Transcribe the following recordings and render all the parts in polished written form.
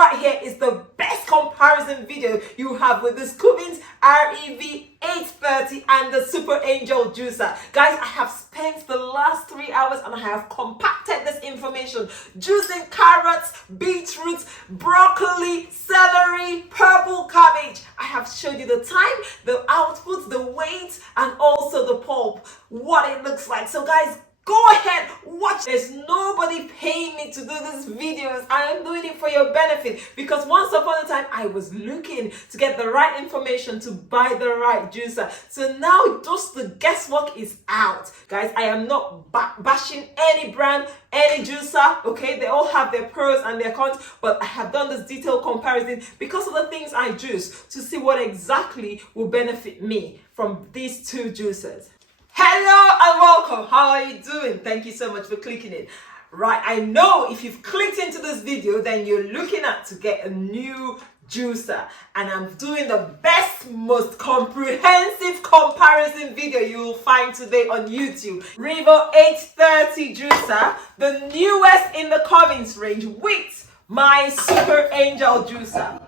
right here is the best comparison video you have with this KUVINGS Revo830 and the Super Angel Juicer. Guys, I have spent the last 3 hours and I have compacted this information, juicing carrots, beetroots, broccoli, celery, purple cabbage. I have showed you the time, the output, the weight, and also the pulp, what it looks like. So guys, go ahead, watch. There's nobody paying me to do these videos. I am doing it for your benefit because once upon a time I was looking to get the right information to buy the right juicer. So now just the guesswork is out. Guys, I am not bashing any brand, any juicer, okay? They all have their pros and their cons, but I have done this detailed comparison because of the things I juice to see what exactly will benefit me from these two juicers. Hello and welcome. How are you doing? Thank you so much for clicking it. Right, I know if you've clicked into this video, then you're looking at to get a new juicer, and I'm doing the best, most comprehensive comparison video you will find today on YouTube. Revo830 juicer, the newest in the KUVINGS range with my Super Angel juicer.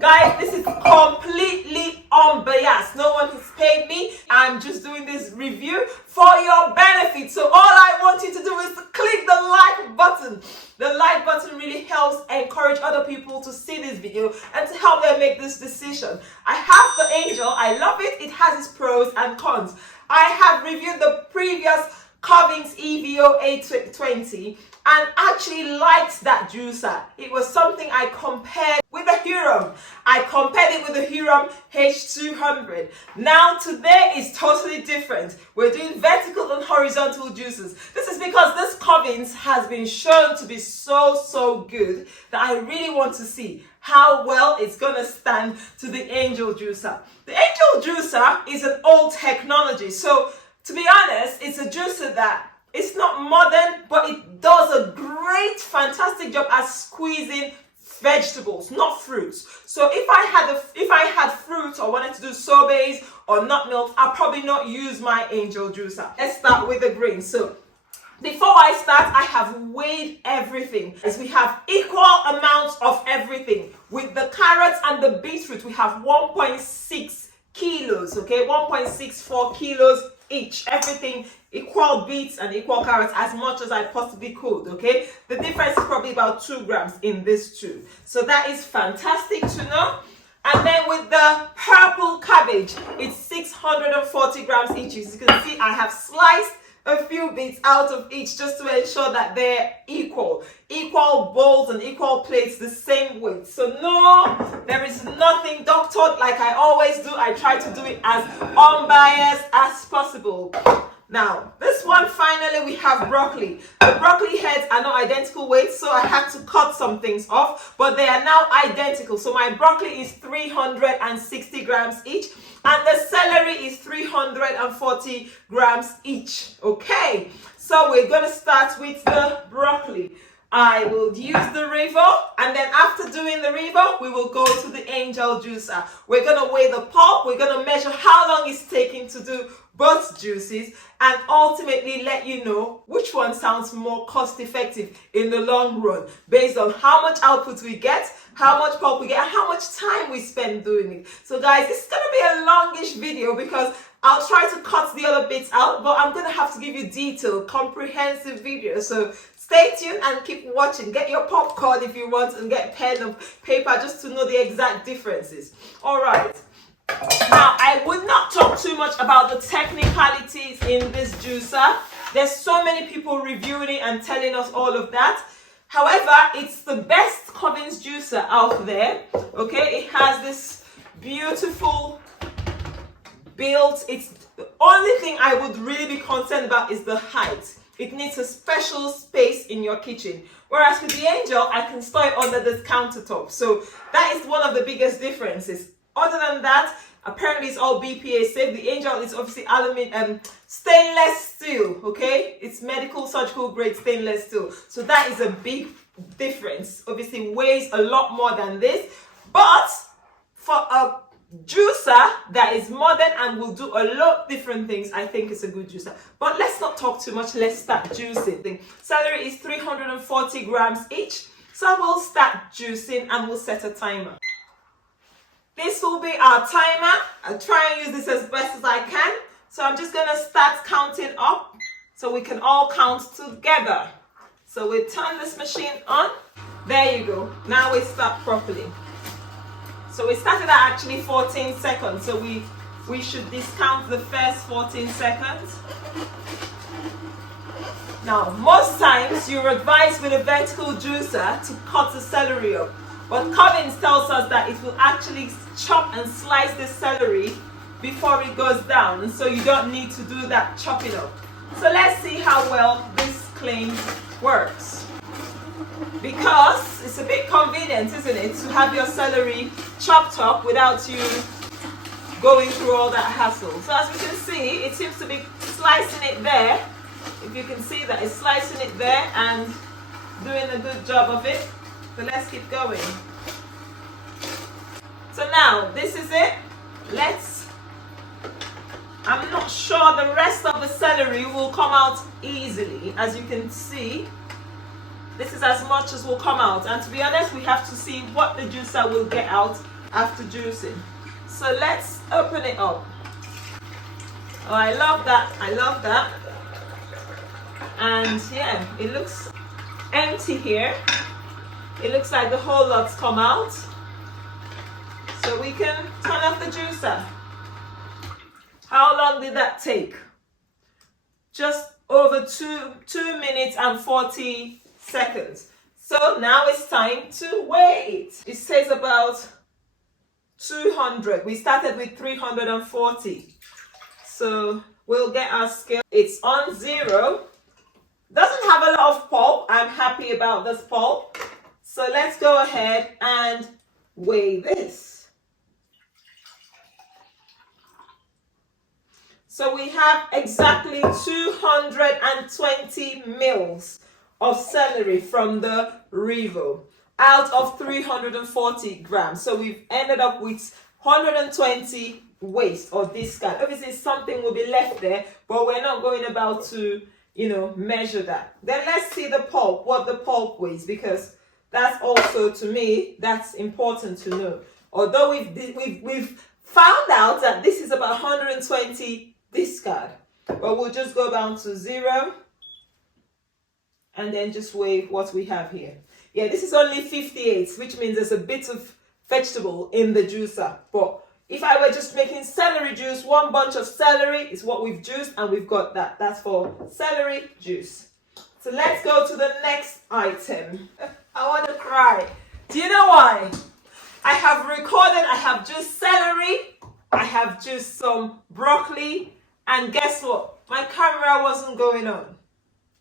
Guys, this is completely unbiased. No one has paid me. I'm just doing this review for your benefit. So all I want you to do is to click the like button. The like button really helps encourage other people to see this video and to help them make this decision. I have the Angel. I love it. It has its pros and cons. I have reviewed the previous KUVINGS Revo830 and actually liked that juicer. It was something I compared with the Huron. I compared it with the Huron H200. Now today is totally different. We're doing vertical and horizontal juices. This is because this KUVINGS has been shown to be so good that I really want to see how well it's gonna stand to the Angel juicer. The Angel juicer is an old technology, so to be honest, it's a juicer that it's not modern, but it does a great, fantastic job at squeezing vegetables, not fruits. So if I had fruits or wanted to do sorbets or nut milk, I'll probably not use my Angel juicer. Let's start with the greens. So before I start, I have weighed everything. As we have equal amounts of everything. With the carrots and the beetroot, we have 1.6 kilos, okay? 1.64 kilos each. Everything equal beets and equal carrots as much as I possibly could, okay? The difference is probably about 2 grams in this two. So that is fantastic to know. And then with the purple cabbage, it's 640 grams each. As you can see, I have sliced a few bits out of each just to ensure that they're equal bowls and equal plates, the same weight. So no, there is nothing doctored like I always do. I try to do it as unbiased as possible. Now, this one, finally, we have broccoli. The broccoli heads are not identical weights, so I had to cut some things off, but they are now identical. So my broccoli is 360 grams each, and the celery is 340 grams each. Okay, so we're going to start with the broccoli. I will use the Revo, and then after doing the Revo, we will go to the Angel juicer. We're going to weigh the pulp, we're going to measure how long it's taking to do both juices, and ultimately let you know which one sounds more cost effective in the long run based on how much output we get, how much pulp we get, and how much time we spend doing it. So guys, this is going to be a longish video because I'll try to cut the other bits out, but I'm going to have to give you detailed, comprehensive videos. So stay tuned and keep watching. Get your popcorn if you want and get pen and paper just to know the exact differences. All right. Now, I would not talk too much about the technicalities in this juicer. There's so many people reviewing it and telling us all of that. However, it's the best KUVINGS juicer out there. Okay, it has this beautiful build. It's the only thing I would really be concerned about is the height. It needs a special space in your kitchen. Whereas with the Angel, I can store it under this countertop. So that is one of the biggest differences. Other than that, apparently it's all BPA safe. The Angel is obviously stainless steel, okay? It's medical, surgical grade stainless steel. So that is a big difference. Obviously weighs a lot more than this. But for a juicer that is modern and will do a lot of different things, I think it's a good juicer. But let's not talk too much. Let's start juicing. Celery is 340 grams each. So we'll start juicing and we'll set a timer. This will be our timer. I'll try and use this as best as I can. So I'm just going to start counting up so we can all count together. So we turn this machine on. There you go. Now we start properly. So we started at actually 14 seconds. So we should discount the first 14 seconds. Now, most times you're advised with a vertical juicer to cut the celery up. But KUVINGS tells us that it will actually chop and slice the celery before it goes down. And so you don't need to do that chopping up. So let's see how well this claim works. Because it's a bit convenient, isn't it, to have your celery chopped up without you going through all that hassle. So as we can see, it seems to be slicing it there. If you can see that it's slicing it there and doing a good job of it. So let's keep going. So now, this is it. I'm not sure the rest of the celery will come out easily. As you can see, this is as much as will come out. And to be honest, we have to see what the juicer will get out after juicing. So let's open it up. Oh, I love that. I love that. And yeah, it looks empty here. It looks like the whole lot's come out. So we can turn off the juicer. How long did that take? Just over 2 minutes and 40 seconds. So now it's time to weigh it. It says about 200. We started with 340. So we'll get our scale. It's on 0. Doesn't have a lot of pulp. I'm happy about this pulp. So let's go ahead and weigh this. So we have exactly 220 mils of celery from the Revo out of 340 grams. So we've ended up with 120 waste or discard. Obviously something will be left there, but we're not going about to, measure that. Then let's see the pulp, what the pulp weighs, because that's also, to me, that's important to know. Although we've found out that this is about 120 discard, but we'll just go down to 0 and then just weigh what we have here. Yeah, this is only 58, which means there's a bit of vegetable in the juicer. But if I were just making celery juice, 1 bunch of celery is what we've juiced, and we've got that. That's for celery juice. So let's go to the next item. I want to cry. Do you know why? I have juiced celery, I have juiced some broccoli, and guess what? My camera wasn't going on.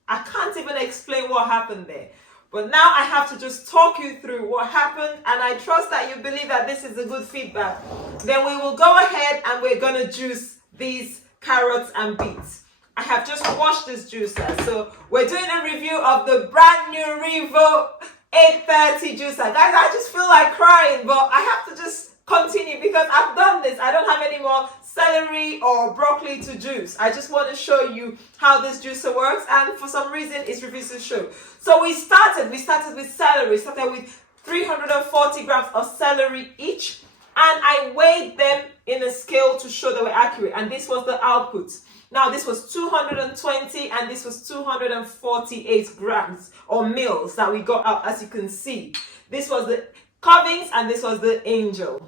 I can't even explain what happened there. But now I have to just talk you through what happened, and I trust that you believe that this is a good feedback. Then we will go ahead and we're going to juice these carrots and beets. I have just washed this juicer. So we're doing a review of the brand new Revo830 juicer. Guys, I just feel like crying, but I have to just continue because I've done this. I don't have any more celery or broccoli to juice. I just want to show you how this juicer works, and for some reason it's refused to show. So we started with celery. Started with 340 grams of celery each, and I weighed them in a scale to show they were accurate, and this was the output. Now this was 220 and this was 248 grams or mils that we got out, as you can see. This was the KUVINGS and this was the Angel.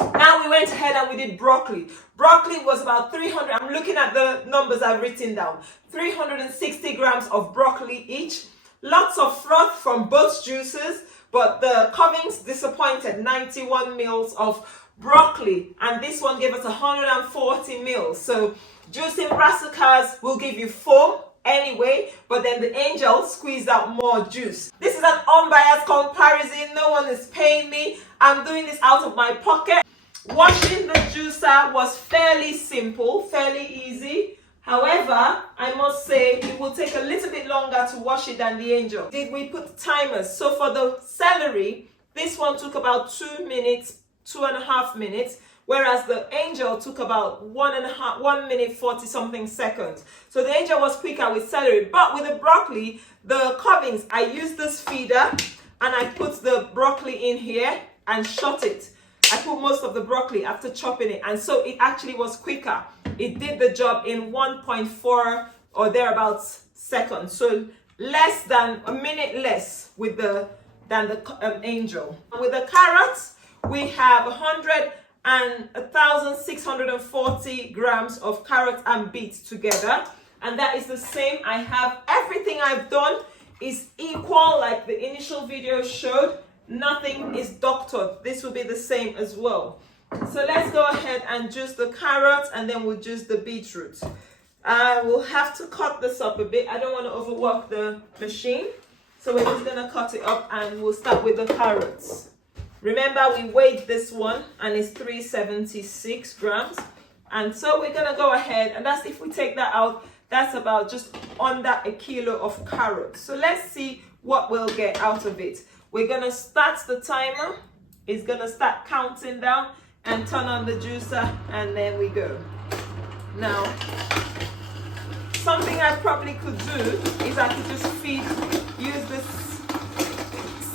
Now we went ahead and we did broccoli. Broccoli was about 300, I'm looking at the numbers I've written down. 360 grams of broccoli each. Lots of froth from both juices, but the KUVINGS disappointed, 91 mils of broccoli. And this one gave us 140 mils. So juicing brassicas will give you foam anyway, but then the Angel squeezed out more juice. This is an unbiased comparison. No one is paying me. I'm doing this out of my pocket. Washing the juicer was fairly simple, fairly easy. However, I must say it will take a little bit longer to wash it than the Angel. Did we put timers? So for the celery, this one took about 2 minutes, 2.5 minutes. Whereas the Angel took about 1 minute 40 something seconds. So the Angel was quicker with celery, but with the broccoli, the KUVINGS, I used this feeder and I put the broccoli in here and shot it. I put most of the broccoli after chopping it, and so it actually was quicker. It did the job in 1.4 or thereabouts seconds, so less than a minute less with the angel. With the carrots, we have 1,640 grams of carrots and beets together, and that is the same. I have everything I've done is equal, like the initial video showed. Nothing is doctored. This will be the same as well. So let's go ahead and juice the carrots, and then we'll juice the beetroot. We'll have to cut this up a bit. I don't want to overwork the machine, so we're just gonna cut it up, and we'll start with the carrots. Remember, we weighed this one and it's 376 grams, and so we're gonna go ahead, and that's, if we take that out, that's about just under a kilo of carrots. So let's see what we'll get out of it. We're gonna start the timer. It's gonna start counting down, and turn on the juicer, and then we go. Now, something I probably could do is I could just use this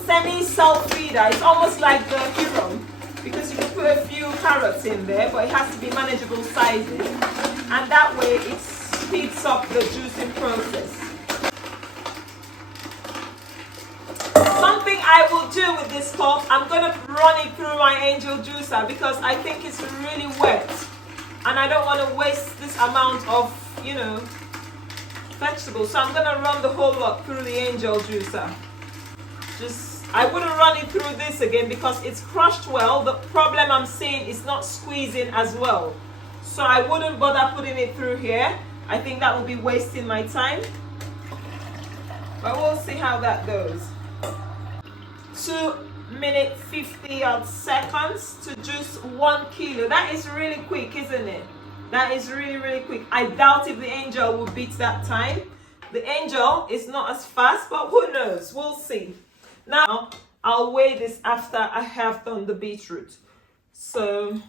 semi-self feeder. It's almost like the Huron, because you can put a few carrots in there, but it has to be manageable sizes, and that way it speeds up the juicing process. Something I will do with this pulp, I'm going to run it through my angel juicer, because I think it's really wet, and I don't want to waste this amount of, you know, vegetables. So I'm going to run the whole lot through the angel juicer. I wouldn't run it through this again because it's crushed well. The problem I'm seeing is not squeezing as well, so I wouldn't bother putting it through here. I think that will be wasting my time, but we'll see how that goes. 2 minutes 50 odd seconds to juice 1 kilo. That is really quick, isn't it? That is really quick. I doubt if the angel will beat that time. The angel is not as fast, but who knows? We'll see. Now, I'll weigh this after I have done the beetroot. So,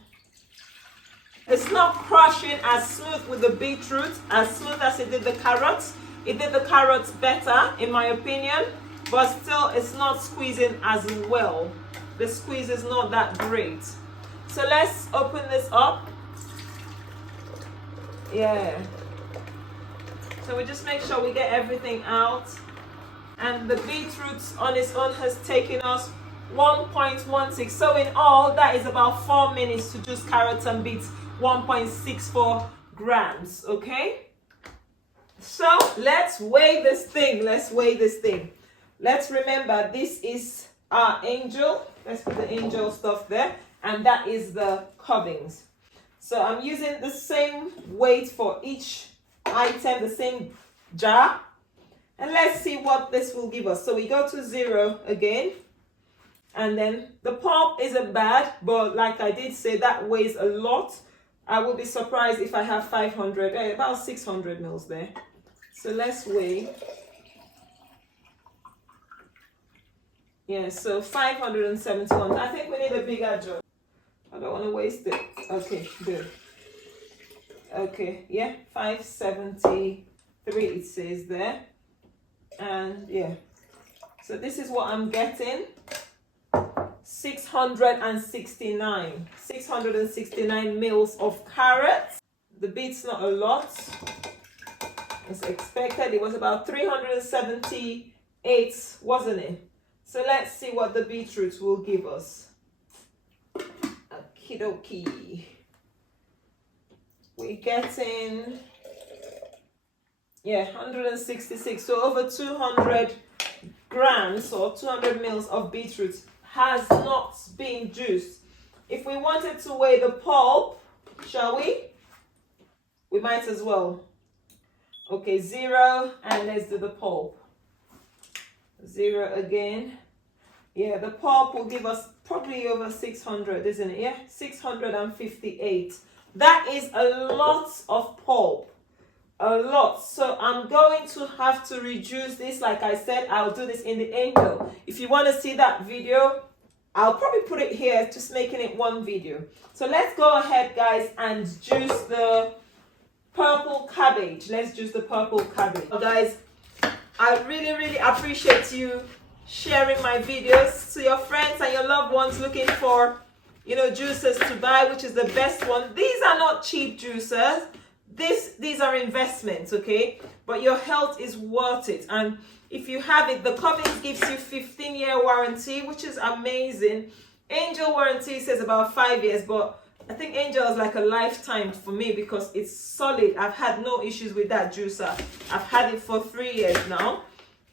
it's not crushing as smooth with the beetroot, as smooth as it did the carrots. It did the carrots better, in my opinion, but still it's not squeezing as well. The squeeze is not that great. So let's open this up. Yeah. So we just make sure we get everything out. And the beetroot on its own has taken us 1.16. So in all, that is about 4 minutes to juice carrots and beets, 1.64 grams, okay? So let's weigh this thing. Let's remember, this is our angel. Let's put the angel stuff there. And that is the KUVINGS. So I'm using the same weight for each item, the same jar. And let's see what this will give us. So we go to 0 again. And then the pulp isn't bad, but like I did say, that weighs a lot. I will be surprised if I have 500, about 600 mils there. So let's weigh. Yeah, so 571. I think we need a bigger jar. I don't want to waste it. Okay, good. Okay, yeah, 573 it says there. And yeah, so this is what I'm getting. 669 mils of carrots. The beets not a lot, as expected. It was about 378, wasn't it? So let's see what the beetroot will give us. Okie dokie. We're getting, yeah, 166. So over 200 grams or 200 mils of beetroot has not been juiced. If we wanted to weigh the pulp, shall we? We might as well. Okay, 0, and let's do the pulp. 0 again. Yeah, the pulp will give us probably over 600, isn't it? Yeah, 658. That is a lot of pulp. A lot. So I'm going to have to reduce this. Like I said, I'll do this in the angel. If you want to see that video, I'll probably put it here, just making it one video. So let's go ahead, guys, and juice the purple cabbage. Let's juice the purple cabbage. So guys, I really appreciate you sharing my videos to your friends and your loved ones looking for, you know, juicers to buy, which is the best one. These are not cheap juicers. These are investments, okay? But your health is worth it. And if you have it, the KUVINGS gives you 15-year warranty, which is amazing. Angel warranty says about 5 years, but I think Angel is like a lifetime for me because it's solid. I've had no issues with that juicer. I've had it for 3 years now,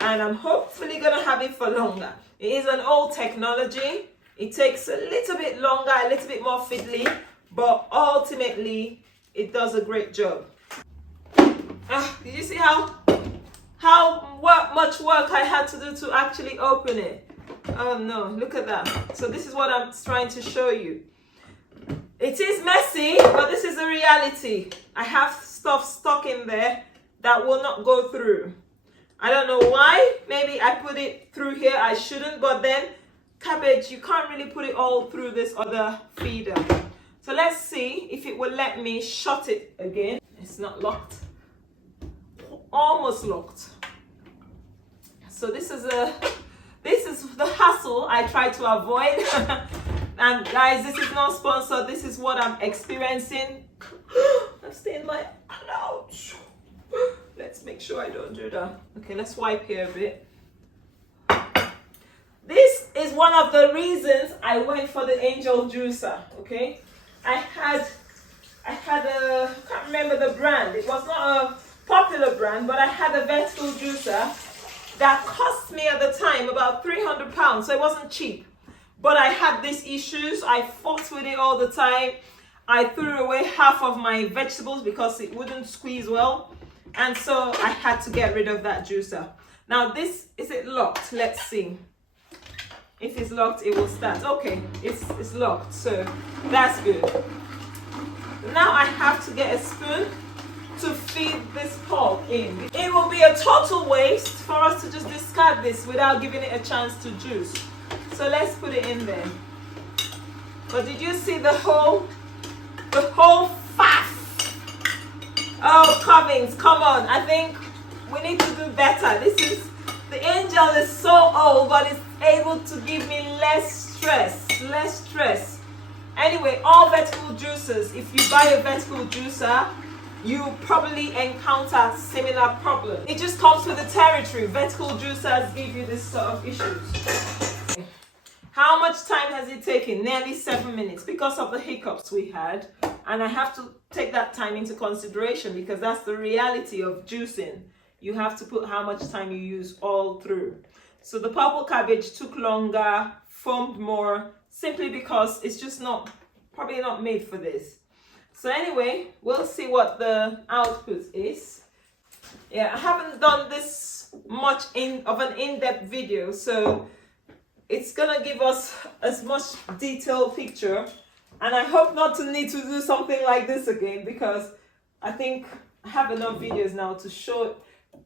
and I'm hopefully gonna have it for longer. It is an old technology. It takes a little bit longer, a little bit more fiddly, but ultimately it does a great job. Did you see how much work I had to do to actually open it? Oh no, look at that. So this is what I'm trying to show you. It is messy, but this is the reality. I have stuff stuck in there that will not go through. I don't know why. Maybe I put it through here. I shouldn't, but then cabbage, you can't really put it all through this other feeder. So let's see if it will let me shut it again. It's not locked. Almost locked. So this is the hassle I try to avoid. And guys, this is not sponsored. This is what I'm experiencing. I'm staying my ouch. Let's make sure I don't do that. Okay, let's wipe here a bit. This is one of the reasons I went for the Angel juicer. Okay, I had a, I can't remember the brand. It was not a popular brand, but I had a vegetable juicer that cost me at the time about £300, so it wasn't cheap. But I had these issues. I fought with it all the time. I threw away half of my vegetables because it wouldn't squeeze well. And so I had to get rid of that juicer. Now this, is it locked? Let's see. If it's locked, it will start. Okay, it's locked, so that's good. Now I have to get a spoon to feed this pulp in. It will be a total waste for us to just discard this without giving it a chance to juice. So let's put it in there. But did you see the whole faff? Oh, KUVINGS, come on. I think we need to do better. The Angel is so old, but it's able to give me less stress. Anyway, all vegetable juicers, if you buy a vegetable juicer, you probably encounter similar problems. It just comes with the territory. Vegetable juicers give you this sort of issues. How much time has it taken? Nearly 7 minutes because of the hiccups we had. And I have to take that time into consideration because that's the reality of juicing. You have to put how much time you use all through. So the purple cabbage took longer, foamed more, simply because it's just probably not made for this. So anyway, we'll see what the output is. Yeah, I haven't done this much of an in-depth video, so it's gonna give us as much detailed picture. And I hope not to need to do something like this again because I think I have enough videos now to show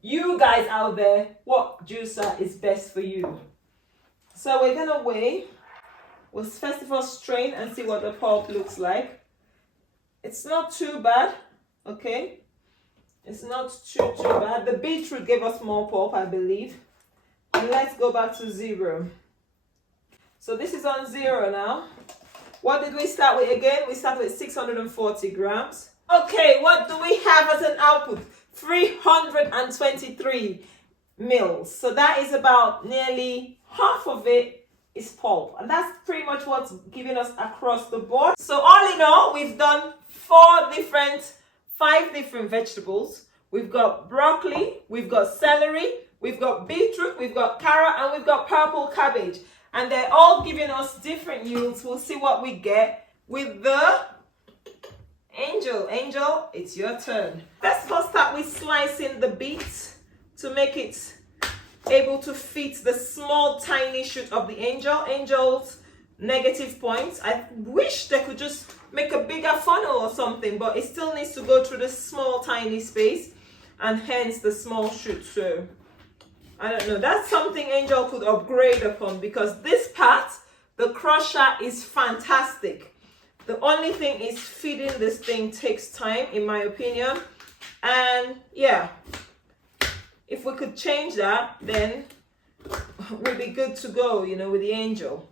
you guys out there what juicer is best for you. So we're gonna weigh. We'll first of all strain and see what the pulp looks like. It's not too bad, okay? It's not too bad. The beetroot gave us more pulp, I believe. And let's go back to 0. So this is on 0 now. What did we start with again? We started with 640 grams. Okay, what do we have as an output? 323 mils. So that is about nearly half of it is pulp. And that's pretty much what's giving us across the board. So all in all, we've done 5 different vegetables. We've got broccoli, we've got celery, we've got beetroot, we've got carrot, and we've got purple cabbage. And they're all giving us different yields. We'll see what we get with the Angel. Angel, it's your turn. Let's first start with slicing the beets to make it able to fit the small tiny shoot of the Angel. Angel's negative points. I wish they could just make a bigger funnel or something, but it still needs to go through this small tiny space and hence the small shoot. So I don't know, that's something Angel could upgrade upon because this part, the crusher is fantastic. The only thing is feeding this thing takes time, in my opinion. And yeah, if we could change that, then will be good to go, you know, with the Angel.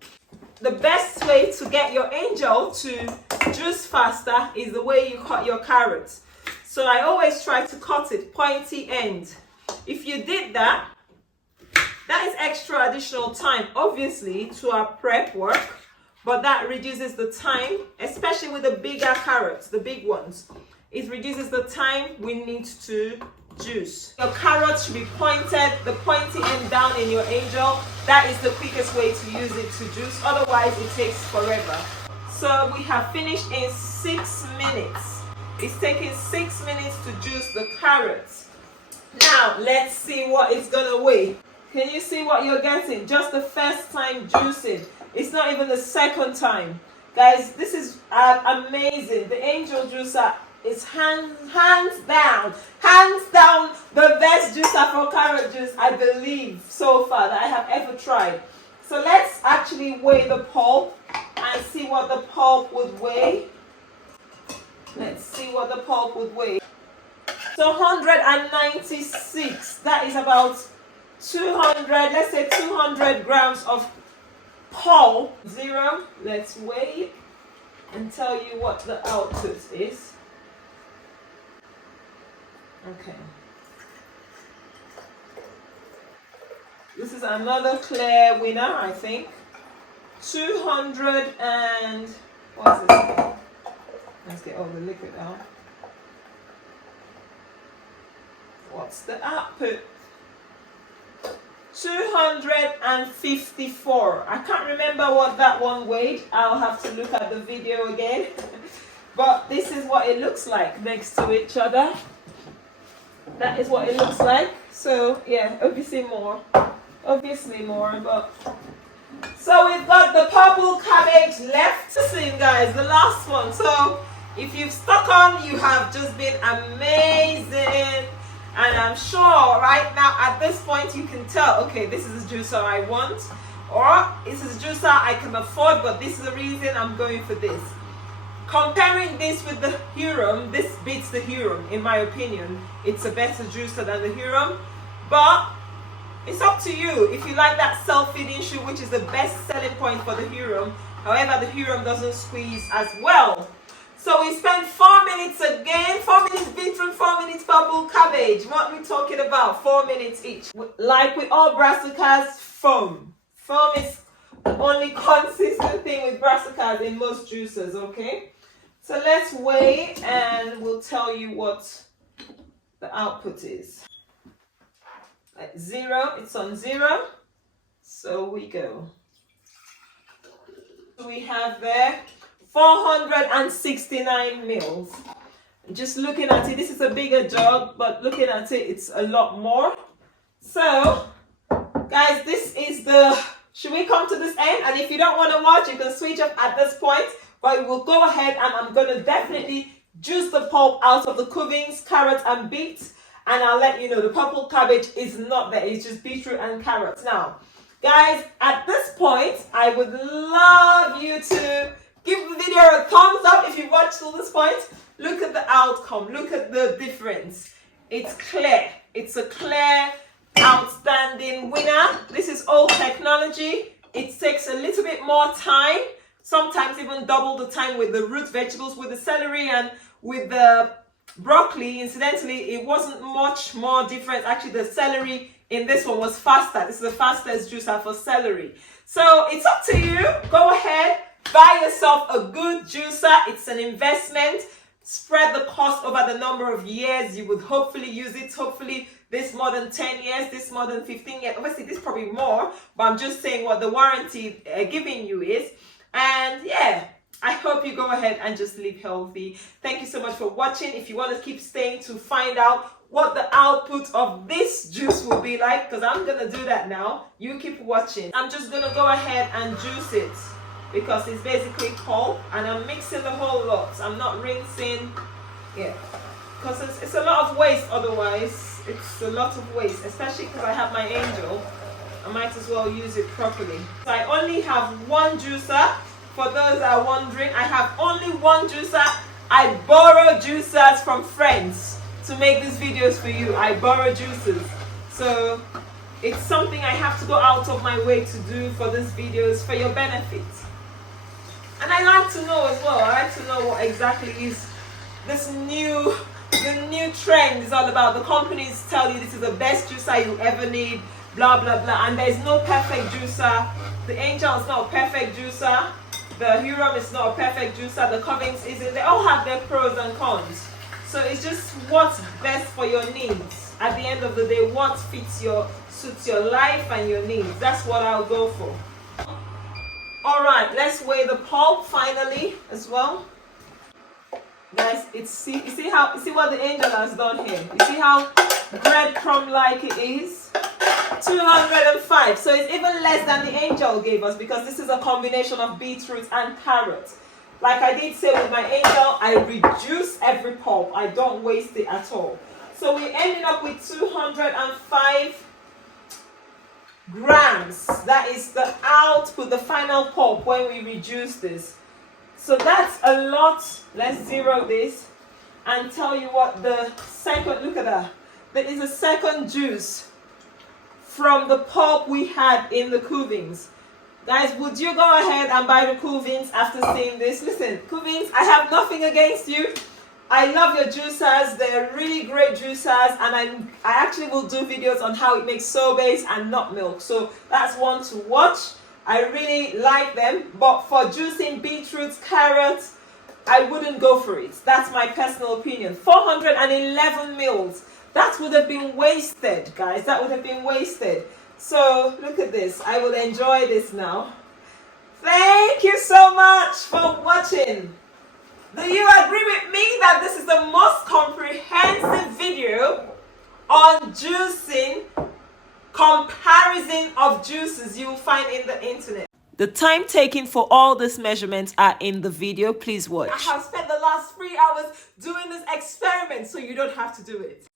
The best way to get your Angel to juice faster is the way you cut your carrots. So I always try to cut it pointy end. If you did that, that is extra additional time, obviously, to our prep work, but that reduces the time, especially with the bigger carrots, the big ones. It reduces the time we need to juice. Your carrots should be pointed, the pointy end down in your Angel. That is the quickest way to use it to juice, otherwise it takes forever. So we have finished in 6 minutes. It's taking 6 minutes to juice the carrots. Now let's see what it's gonna weigh. Can you see what you're getting? Just the first time juicing. It's not even the second time. Guys, this is amazing. The Angel juicer is hands down the best juicer for carrot juice, I believe, so far that I have ever tried. So let's actually weigh the pulp and see what the pulp would weigh. Let's see what the pulp would weigh. So 196, that is about 200, let's say 200 grams of pulp. Zero, let's weigh it and tell you what the output is. Okay. This is another clear winner, I think. 200 and, what's this? Let's get all the liquid out. What's the output? 254. I can't remember what that one weighed. I'll have to look at the video again. But this is what it looks like next to each other. That is what it looks like. So yeah, obviously more, but so we've got the purple cabbage left. Listen guys, the last one. So if you've stuck on, you have just been amazing. And I'm sure right now at this point you can tell, okay, this is a juicer I want, or this is a juicer I can afford, but this is the reason I'm going for this. Comparing this with the Huron, this beats the Huron in my opinion. It's a better juicer than the Huron, but it's up to you. If you like that self-feeding shoe, which is the best selling point for the Huron, however the Huron doesn't squeeze as well. So we spent 4 minutes again, 4 minutes beetroot, 4 minutes purple cabbage. What are we talking about? 4 minutes each. Like with all brassicas, foam. Foam is the only consistent thing with brassicas in most juicers, okay? So let's weigh and we'll tell you what the output is. Like 0, it's on 0. So we go. So we have there 469 mils. Just looking at it, this is a bigger jug, but looking at it, it's a lot more. So, guys, this is the, should we come to this end? And if you don't want to watch, you can switch off at this point, but we'll go ahead and I'm going to definitely juice the pulp out of the KUVINGS, carrot and beet, and I'll let you know the purple cabbage is not there, it's just beetroot and carrots. Now, guys, at this point, I would love you to give the video a thumbs up if you've watched till this point. Look at the outcome. Look at the difference. It's clear. It's a clear, outstanding winner. This is old technology. It takes a little bit more time, sometimes even double the time with the root vegetables, with the celery and with the broccoli. Incidentally, it wasn't much more different. Actually, the celery in this one was faster. This is the fastest juicer for celery. So it's up to you. Go ahead. Buy yourself a good juicer. It's an investment. Spread the cost over the number of years you would hopefully use it. Hopefully this more than 10 years, this more than 15 years. Obviously this probably more, but I'm just saying what the warranty giving you is. And yeah, I hope you go ahead and just live healthy. Thank you so much for watching. If you want to keep staying to find out what the output of this juice will be like, because I'm going to do that now. You keep watching. I'm just going to go ahead and juice it, because it's basically pulp and I'm mixing the whole lot. I'm not rinsing, yeah, because it's a lot of waste otherwise. It's a lot of waste, especially because I have my Angel. I might as well use it properly. So I only have one juicer. For those that are wondering, I have only one juicer. I borrow juicers from friends to make these videos for you. I borrow juicers. So it's something I have to go out of my way to do for these videos for your benefit. And I like to know as well, I like to know what exactly is the new trend is all about. The companies tell you this is the best juicer you ever need, blah blah blah, and there's no perfect juicer. The Angel is not a perfect juicer, the Huron is not a perfect juicer, the KUVINGS isn't. They all have their pros and cons. So it's just what's best for your needs. At the end of the day, what suits your life and your needs. That's what I'll go for. Alright, let's weigh the pulp finally as well. Guys, you see what the Angel has done here? You see how breadcrumb like it is? 205. So it's even less than the Angel gave us because this is a combination of beetroot and carrot. Like I did say with my Angel, I reduce every pulp. I don't waste it at all. So we ended up with 205 grams. That is the output, the final pulp when we reduce this. So that's a lot. Let's zero this and tell you what the second, look at that. There is a second juice from the pulp we had in the KUVINGS. Guys, would you go ahead and buy the KUVINGS after seeing this? Listen, KUVINGS, I have nothing against you. I love your juicers. They're really great juicers, and I actually will do videos on how it makes soy base and nut milk. So that's one to watch. I really like them, but for juicing beetroots, carrots, I wouldn't go for it. That's my personal opinion. 411 mils. That would have been wasted, guys. That would have been wasted. So look at this. I will enjoy this now. Thank you so much for watching. Do you agree with me that this is the most comprehensive video on juicing, comparison of juices you will find in the internet? The time taken for all these measurements are in the video. Please watch. I have spent the last 3 hours doing this experiment so you don't have to do it.